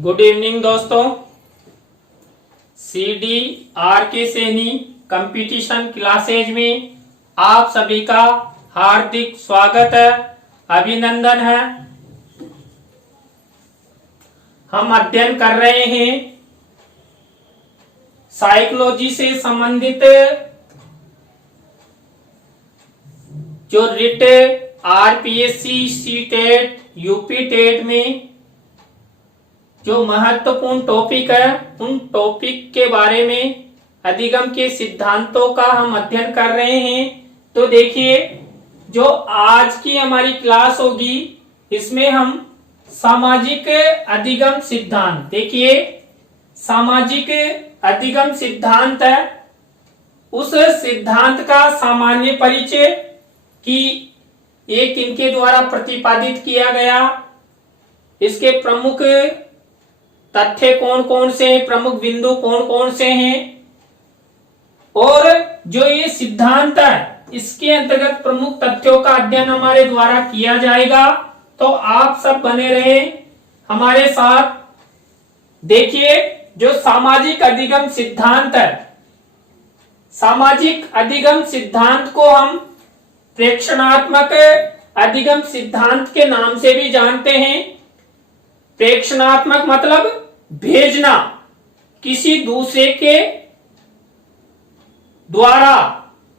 Good evening दोस्तों। CDRK Saini competition classes में आप सभी का हार्दिक स्वागत है, अभिनंदन है। हम अध्ययन कर रहे हैं साइकोलॉजी से संबंधित जो REET RPSC, CTET, UP TET में जो महत्वपूर्ण टॉपिक है उन टॉपिक के बारे में अधिगम के सिद्धांतों का हम अध्ययन कर रहे हैं। तो देखिए, जो आज की हमारी क्लास होगी इसमें हम सामाजिक अधिगम सिद्धांत, देखिए सामाजिक अधिगम सिद्धांत है, उस सिद्धांत का सामान्य परिचय कि ये किनके द्वारा प्रतिपादित किया गया, इसके प्रमुख तथ्य कौन कौन से हैं, प्रमुख बिंदु कौन कौन से हैं, और जो ये सिद्धांत है इसके अंतर्गत प्रमुख तथ्यों का अध्ययन हमारे द्वारा किया जाएगा। तो आप सब बने रहे हमारे साथ। देखिए, जो सामाजिक अधिगम सिद्धांत है, सामाजिक अधिगम सिद्धांत को हम प्रेक्षणात्मक अधिगम सिद्धांत के नाम से भी जानते हैं। प्रेक्षणात्मक मतलब भेजना, किसी दूसरे के द्वारा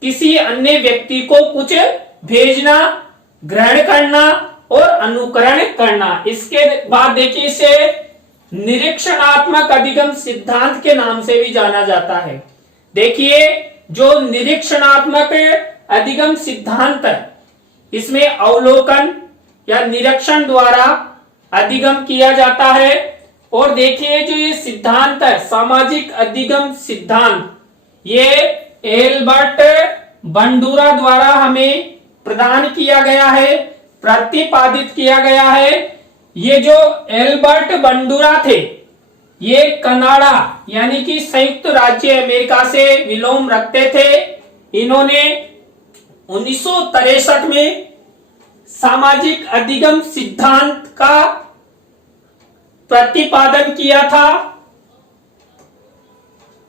किसी अन्य व्यक्ति को कुछ भेजना, ग्रहण करना और अनुकरण करना। इसके बाद देखिए, इसे निरीक्षणात्मक अधिगम सिद्धांत के नाम से भी जाना जाता है। देखिए, जो निरीक्षणात्मक अधिगम सिद्धांत है इसमें अवलोकन या निरीक्षण द्वारा अधिगम किया जाता है। और देखिए, जो ये सिद्धांत है सामाजिक अधिगम सिद्धांत, ये एल्बर्ट बंडूरा द्वारा हमें प्रदान किया गया है, प्रतिपादित किया गया है। ये जो एल्बर्ट बंडूरा थे, ये कनाडा यानी कि संयुक्त राज्य अमेरिका से विलोम रखते थे। इन्होंने 1963 में सामाजिक अधिगम सिद्धांत का प्रतिपादन किया था।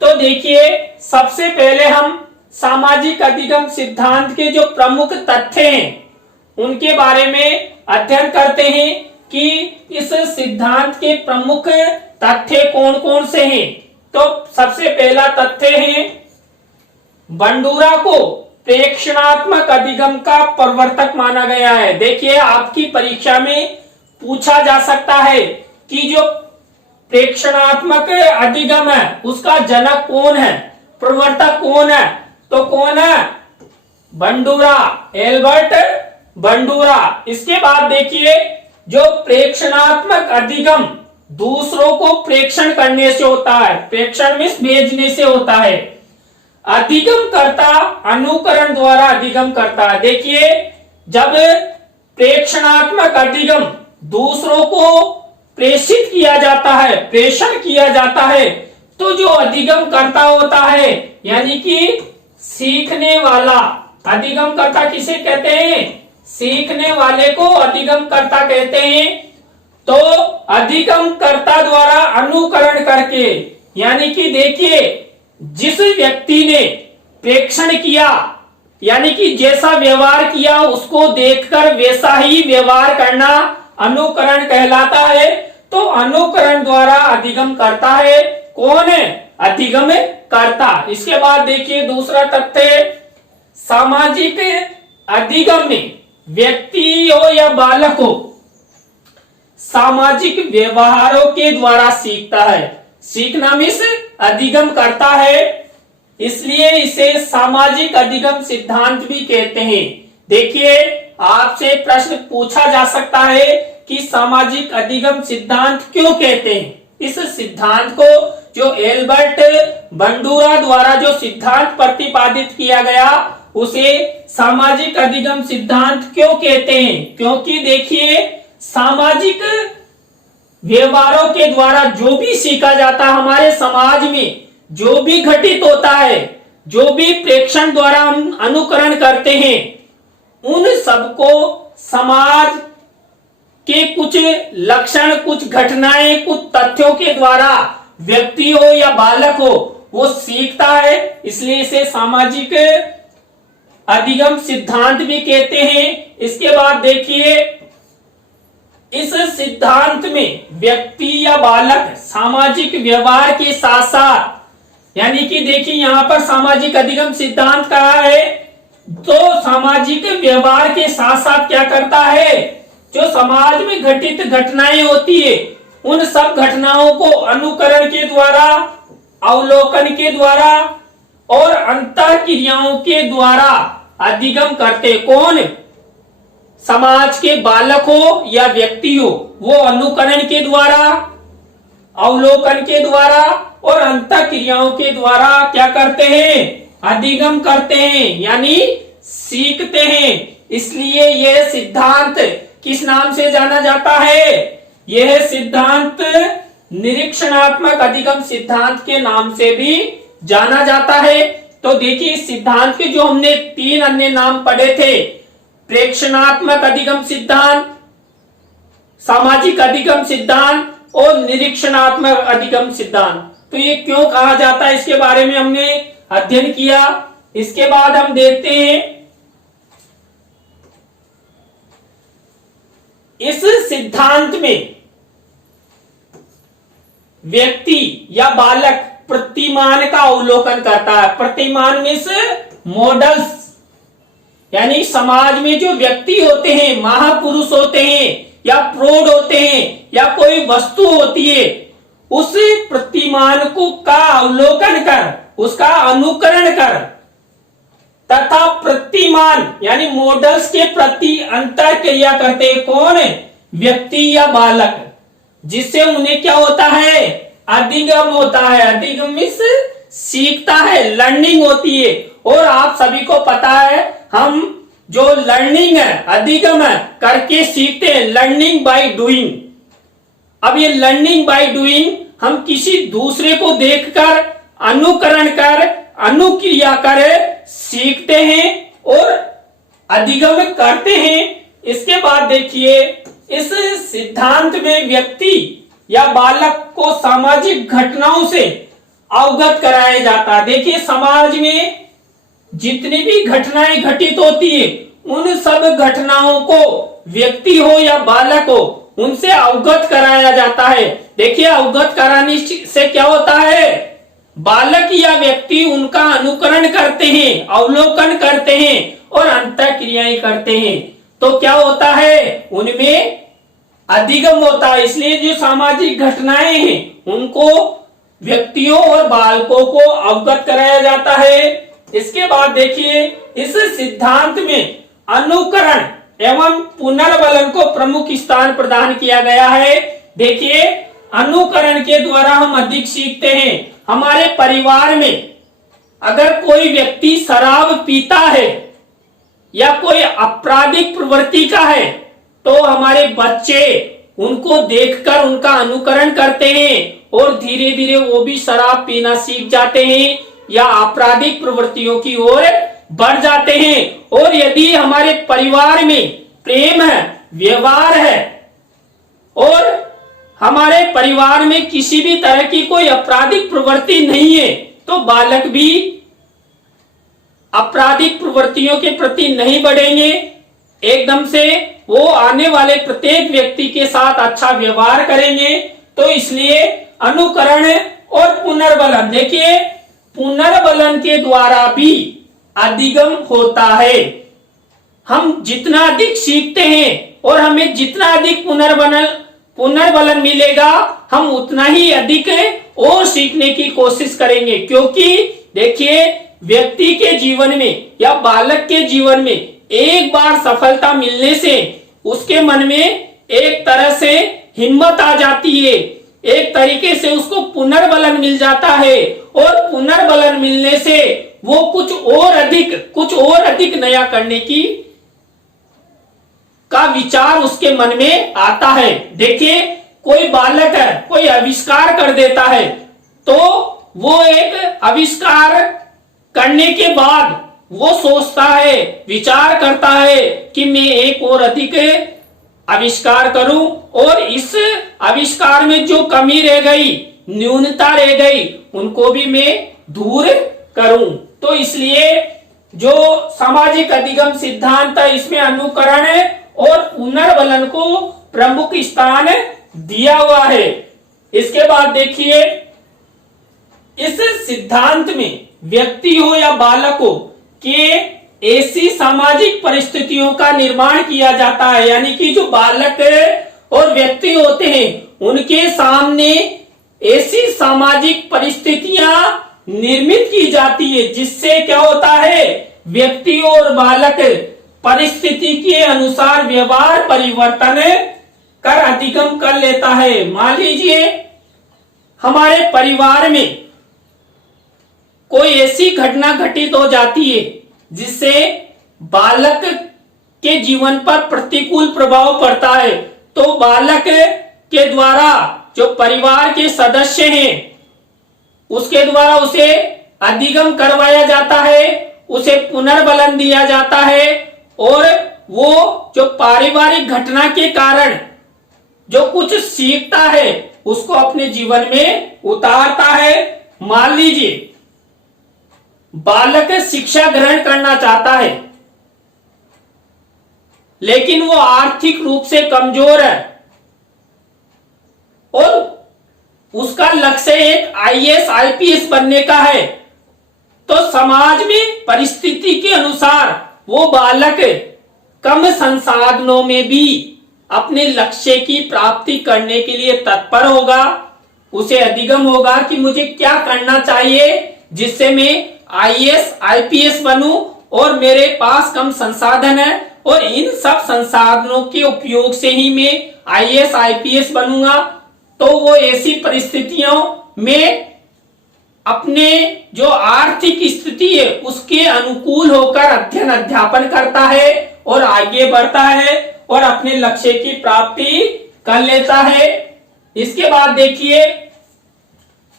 तो देखिए, सबसे पहले हम सामाजिक अधिगम सिद्धांत के जो प्रमुख तथ्य हैं उनके बारे में अध्ययन करते हैं कि इस सिद्धांत के प्रमुख तथ्य कौन कौन से हैं। तो सबसे पहला तथ्य है, बंडूरा को प्रेक्षणात्मक अधिगम का प्रवर्तक माना गया है। देखिए, आपकी परीक्षा में पूछा जा सकता है कि जो प्रेक्षणात्मक अधिगम है उसका जनक कौन है, प्रवर्तक कौन है। तो कौन है? Bandura, Albert Bandura. इसके बाद देखिए, जो प्रेक्षणात्मक अधिगम दूसरों को प्रेक्षण करने से होता है, प्रेक्षण मीन्स भेजने से होता है। अधिगम करता अनुकरण द्वारा अधिगम करता है। देखिए, जब प्रेक्षणात्मक अधिगम दूसरों को प्रेषित किया जाता है, प्रेषण किया जाता है, तो जो अधिगम करता होता है यानी कि सीखने वाला, अधिगम करता किसे कहते हैं? सीखने वाले को अधिगम करता कहते हैं। तो अधिगम कर्ता द्वारा अनुकरण करके, यानी कि देखिए, जिस व्यक्ति ने प्रेक्षण किया यानी कि जैसा व्यवहार किया उसको देखकर वैसा ही व्यवहार करना अनुकरण कहलाता है। तो अनुकरण द्वारा अधिगम करता है। कौन है? अधिगम करता। इसके बाद देखिए, दूसरा तथ्य, सामाजिक अधिगम में व्यक्ति हो या बालक हो सामाजिक व्यवहारों के द्वारा सीखता है। सीखना मीन्स अधिगम करता है, इसलिए इसे सामाजिक अधिगम सिद्धांत भी कहते हैं। देखिए, आपसे प्रश्न पूछा जा सकता है कि सामाजिक अधिगम सिद्धांत क्यों कहते हैं। इस सिद्धांत को जो एल्बर्ट बंडूरा द्वारा जो सिद्धांत प्रतिपादित किया गया उसे सामाजिक अधिगम सिद्धांत क्यों कहते हैं? क्योंकि देखिए, सामाजिक व्यवहारों के द्वारा जो भी सीखा जाता है हमारे समाज में, जो भी घटित होता है, जो भी प्रेक्षण द्वारा हम अनुकरण करते हैं, उन सबको समाज के कुछ लक्षण, कुछ घटनाएं, कुछ तथ्यों के द्वारा व्यक्ति हो या बालक हो वो सीखता है, इसलिए इसे सामाजिक अधिगम सिद्धांत भी कहते हैं। इसके बाद देखिए, इस सिद्धांत में व्यक्ति या बालक सामाजिक व्यवहार के साथ साथ, यानी कि देखिए यहां पर सामाजिक अधिगम सिद्धांत कहा है, तो सामाजिक व्यवहार के साथ साथ क्या करता है, जो समाज में घटित घटनाएं होती है उन सब घटनाओं को अनुकरण के द्वारा, अवलोकन के द्वारा और अंतः क्रियाओं के द्वारा अधिगम करते। कौन? समाज के बालक हो या व्यक्ति हो, वो अनुकरण के द्वारा, अवलोकन के द्वारा और अंतः क्रियाओं के द्वारा क्या करते हैं, अधिगम करते हैं, यानी सीखते हैं। इसलिए यह सिद्धांत किस नाम से जाना जाता है? यह सिद्धांत निरीक्षणात्मक अधिगम सिद्धांत के नाम से भी जाना जाता है। तो देखिए, इस सिद्धांत के जो हमने 3 अन्य नाम पढ़े थे, प्रेक्षणात्मक अधिगम सिद्धांत, सामाजिक अधिगम सिद्धांत और निरीक्षणात्मक अधिगम सिद्धांत, तो ये क्यों कहा जाता है इसके बारे में हमने अध्ययन किया। इसके बाद हम देखते हैं, इस सिद्धांत में व्यक्ति या बालक प्रतिमान का अवलोकन करता है। प्रतिमान मीन्स मॉडल्स, यानी समाज में जो व्यक्ति होते हैं, महापुरुष होते हैं या प्रौढ़ होते हैं या कोई वस्तु होती है, उस प्रतिमान को का अवलोकन कर, उसका अनुकरण कर तथा प्रतिमान यानी मॉडल्स के प्रति अंतर क्रिया करते हैं। कौन? व्यक्ति या बालक, जिससे उन्हें क्या होता है, अधिगम होता है। अधिगम मीन्स सीखता है, लर्निंग होती है। और आप सभी को पता है, हम जो लर्निंग है, अधिगम है, करके सीखते हैं, लर्निंग बाय डूइंग। अब ये लर्निंग बाय डूइंग हम किसी दूसरे को देखकर, अनुकरण कर, अनुक्रिया कर सीखते हैं और अधिगम करते हैं। इसके बाद देखिए, इस सिद्धांत में व्यक्ति या बालक को सामाजिक घटनाओं से अवगत कराया जाता है। देखिए, समाज में जितनी भी घटनाएं घटित होती है, उन सब घटनाओं को व्यक्ति हो या बालक हो, उनसे अवगत कराया जाता है। देखिए, अवगत कराने से क्या होता है, बालक या व्यक्ति उनका अनुकरण करते हैं, अवलोकन करते हैं और अंतः क्रियाएं करते हैं, तो क्या होता है, उनमें अधिगम होता है। इसलिए जो सामाजिक घटनाएं हैं उनको व्यक्तियों और बालकों को अवगत कराया जाता है। इसके बाद देखिए, इस सिद्धांत में अनुकरण एवं पुनर्बलन को प्रमुख स्थान प्रदान किया गया है। देखिए, अनुकरण के द्वारा हम अधिक सीखते हैं। हमारे परिवार में अगर कोई व्यक्ति शराब पीता है या कोई आपराधिक प्रवृत्ति का है, तो हमारे बच्चे उनको देखकर उनका अनुकरण करते हैं और धीरे धीरे वो भी शराब पीना सीख जाते हैं या आपराधिक प्रवृत्तियों की ओर बढ़ जाते हैं। और यदि हमारे परिवार में प्रेम है, व्यवहार है और हमारे परिवार में किसी भी तरह की कोई आपराधिक प्रवृत्ति नहीं है, तो बालक भी आपराधिक प्रवृत्तियों के प्रति नहीं बढ़ेंगे। एकदम से वो आने वाले प्रत्येक व्यक्ति के साथ अच्छा व्यवहार करेंगे। तो इसलिए अनुकरण और पुनर्बलन, देखिए पुनर्बलन के द्वारा भी अधिगम होता है। हम जितना अधिक सीखते हैं और हमें जितना अधिक पुनर्बलन मिलेगा, हम उतना ही अधिक और सीखने की कोशिश करेंगे। क्योंकि देखिए, व्यक्ति के जीवन में या बालक के जीवन में एक बार सफलता मिलने से उसके मन में एक तरह से हिम्मत आ जाती है, एक तरीके से उसको पुनर्बलन मिल जाता है और पुनर्बलन मिलने से वो कुछ और अधिक नया करने का विचार उसके मन में आता है। देखिए, कोई बालक है, कोई आविष्कार कर देता है, तो वो एक आविष्कार करने के बाद वो सोचता है, विचार करता है कि मैं एक और अधिक आविष्कार करूं और इस आविष्कार में जो कमी रह गई, न्यूनता रह गई, उनको भी मैं दूर करूं। तो इसलिए जो सामाजिक अधिगम सिद्धांत है, इसमें अनुकरण और पुनर्बलन को प्रमुख स्थान दिया हुआ है। इसके बाद देखिए, इस सिद्धांत में व्यक्ति हो या बालक हो के ऐसी सामाजिक परिस्थितियों का निर्माण किया जाता है, यानी कि जो बालक और व्यक्ति होते हैं उनके सामने ऐसी सामाजिक परिस्थितियां निर्मित की जाती है जिससे क्या होता है, व्यक्ति और बालक परिस्थिति के अनुसार व्यवहार परिवर्तन कर अधिगम कर लेता है। मान लीजिए हमारे परिवार में कोई ऐसी घटना घटित हो जाती है जिससे बालक के जीवन पर प्रतिकूल प्रभाव पड़ता है, तो बालक के द्वारा जो परिवार के सदस्य हैं उसके द्वारा उसे अधिगम करवाया जाता है, उसे पुनर्बलन दिया जाता है और वो जो पारिवारिक घटना के कारण जो कुछ सीखता है उसको अपने जीवन में उतारता है। मान लीजिए बालक शिक्षा ग्रहण करना चाहता है लेकिन वो आर्थिक रूप से कमजोर है और उसका लक्ष्य एक आईएएस आईपीएस बनने का है, तो समाज में परिस्थिति के अनुसार वो बालक कम संसाधनों में भी अपने लक्ष्य की प्राप्ति करने के लिए तत्पर होगा। उसे अधिगम होगा कि मुझे क्या करना चाहिए जिससे मैं आईएएस आईपीएस बनूं और मेरे पास कम संसाधन है और इन सब संसाधनों के उपयोग से ही मैं आईएएस आईपीएस बनूंगा। तो वो ऐसी परिस्थितियों में अपने जो आर्थिक स्थिति है उसके अनुकूल होकर अध्ययन अध्यापन करता है और आगे बढ़ता है और अपने लक्ष्य की प्राप्ति कर लेता है। इसके बाद देखिए,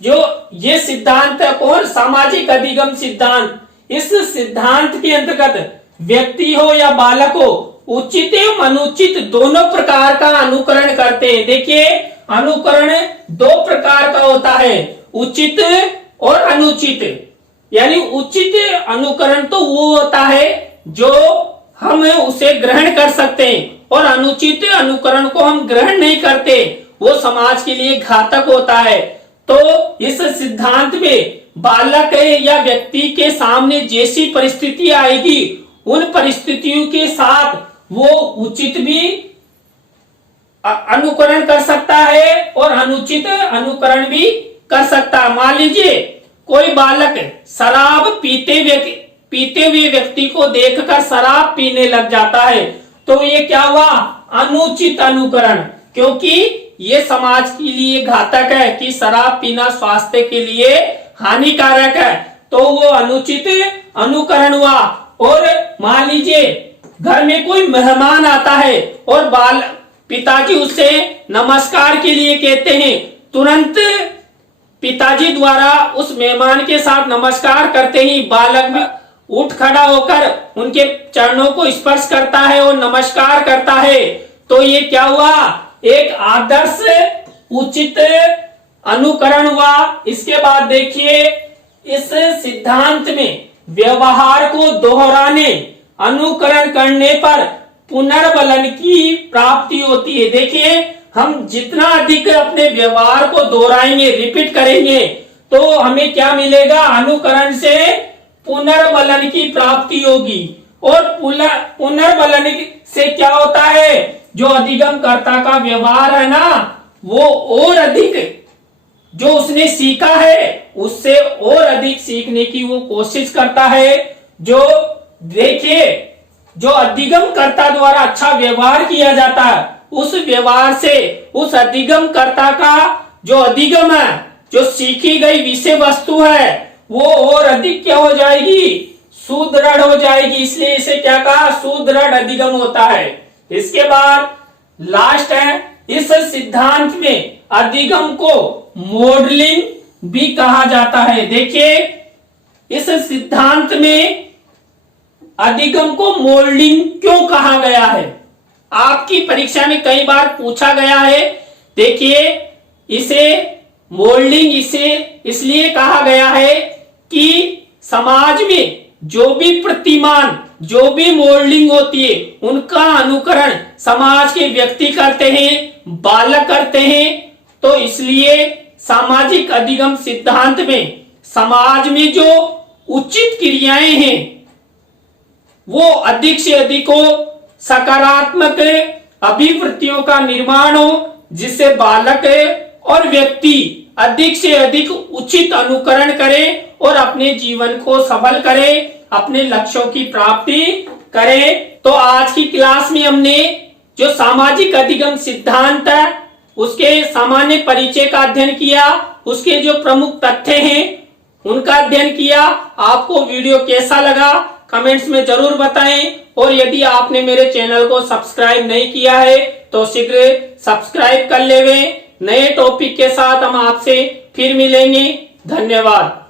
जो ये सिद्धांत है कौन, सामाजिक अधिगम सिद्धांत, इस सिद्धांत के अंतर्गत व्यक्ति हो या बालक हो उचित एवं अनुचित दोनों प्रकार का अनुकरण करते हैं। देखिए अनुकरण दो प्रकार का होता है, उचित और अनुचित। यानी उचित अनुकरण तो वो होता है जो हम उसे ग्रहण कर सकते हैं और अनुचित अनुकरण को हम ग्रहण नहीं करते, वो समाज के लिए घातक होता है। तो इस सिद्धांत में बालक या व्यक्ति के सामने जैसी परिस्थिति आएगी उन परिस्थितियों के साथ वो उचित भी अनुकरण कर सकता है और अनुचित अनुकरण भी कर सकता है। मान लीजिए कोई बालक शराब पीते हुए व्यक्ति को देखकर शराब पीने लग जाता है, तो ये क्या हुआ, अनुचित अनुकरण, क्योंकि ये समाज के लिए घातक है कि शराब पीना स्वास्थ्य के लिए हानिकारक है, तो वो अनुचित अनुकरण हुआ। और मान लीजिए घर में कोई मेहमान आता है और पिताजी उससे नमस्कार के लिए कहते हैं, तुरंत पिताजी द्वारा उस मेहमान के साथ नमस्कार करते ही बालक भी उठ खड़ा होकर उनके चरणों को स्पर्श करता है और नमस्कार करता है। तो ये क्या हुआ, एक आदर्श उचित अनुकरण हुआ। इसके बाद देखिए, इस सिद्धांत में व्यवहार को दोहराने अनुकरण करने पर पुनर्बलन की प्राप्ति होती है। देखिए हम जितना अधिक अपने व्यवहार को दोहराएंगे, रिपीट करेंगे, तो हमें क्या मिलेगा, अनुकरण से पुनर्बलन की प्राप्ति होगी। और पुनर्बलन से क्या होता है, जो अधिगम कर्ता का व्यवहार है ना, वो और अधिक जो उसने सीखा है उससे और अधिक सीखने की वो कोशिश करता है। जो देखिए, जो अधिगम कर्ता द्वारा अच्छा व्यवहार किया जाता है, उस व्यवहार से उस अधिगम कर्ता का जो अधिगम है, जो सीखी गई विषय वस्तु है, वो और अधिक क्या हो जाएगी, सुदृढ़ हो जाएगी। इसलिए इसे क्या कहा, सुदृढ़ अधिगम होता है। इसके बाद लास्ट है, इस सिद्धांत में अधिगम को मॉडलिंग भी कहा जाता है। देखिए इस सिद्धांत में अधिगम को मोल्डिंग क्यों कहा गया है, आपकी परीक्षा में कई बार पूछा गया है। देखिए, इसे मोल्डिंग इसे इसलिए कहा गया है कि समाज में जो भी प्रतिमान, जो भी मोल्डिंग होती है, उनका अनुकरण समाज के व्यक्ति करते हैं, बालक करते हैं। तो इसलिए सामाजिक अधिगम सिद्धांत में समाज में जो उचित क्रियाएं हैं वो अधिक से अधिक हो, सकारात्मक अभिवृत्तियों का निर्माण हो, जिससे बालक और व्यक्ति अधिक से अधिक उचित अनुकरण करे और अपने जीवन को सफल करे, अपने लक्ष्यों की प्राप्ति करे। तो आज की क्लास में हमने जो सामाजिक अधिगम सिद्धांत है उसके सामान्य परिचय का अध्ययन किया, उसके जो प्रमुख तथ्य हैं उनका अध्ययन किया। आपको वीडियो कैसा लगा कमेंट्स में जरूर बताएं, और यदि आपने मेरे चैनल को सब्सक्राइब नहीं किया है तो शीघ्र सब्सक्राइब कर लेवें। नए टॉपिक के साथ हम आपसे फिर मिलेंगे। धन्यवाद।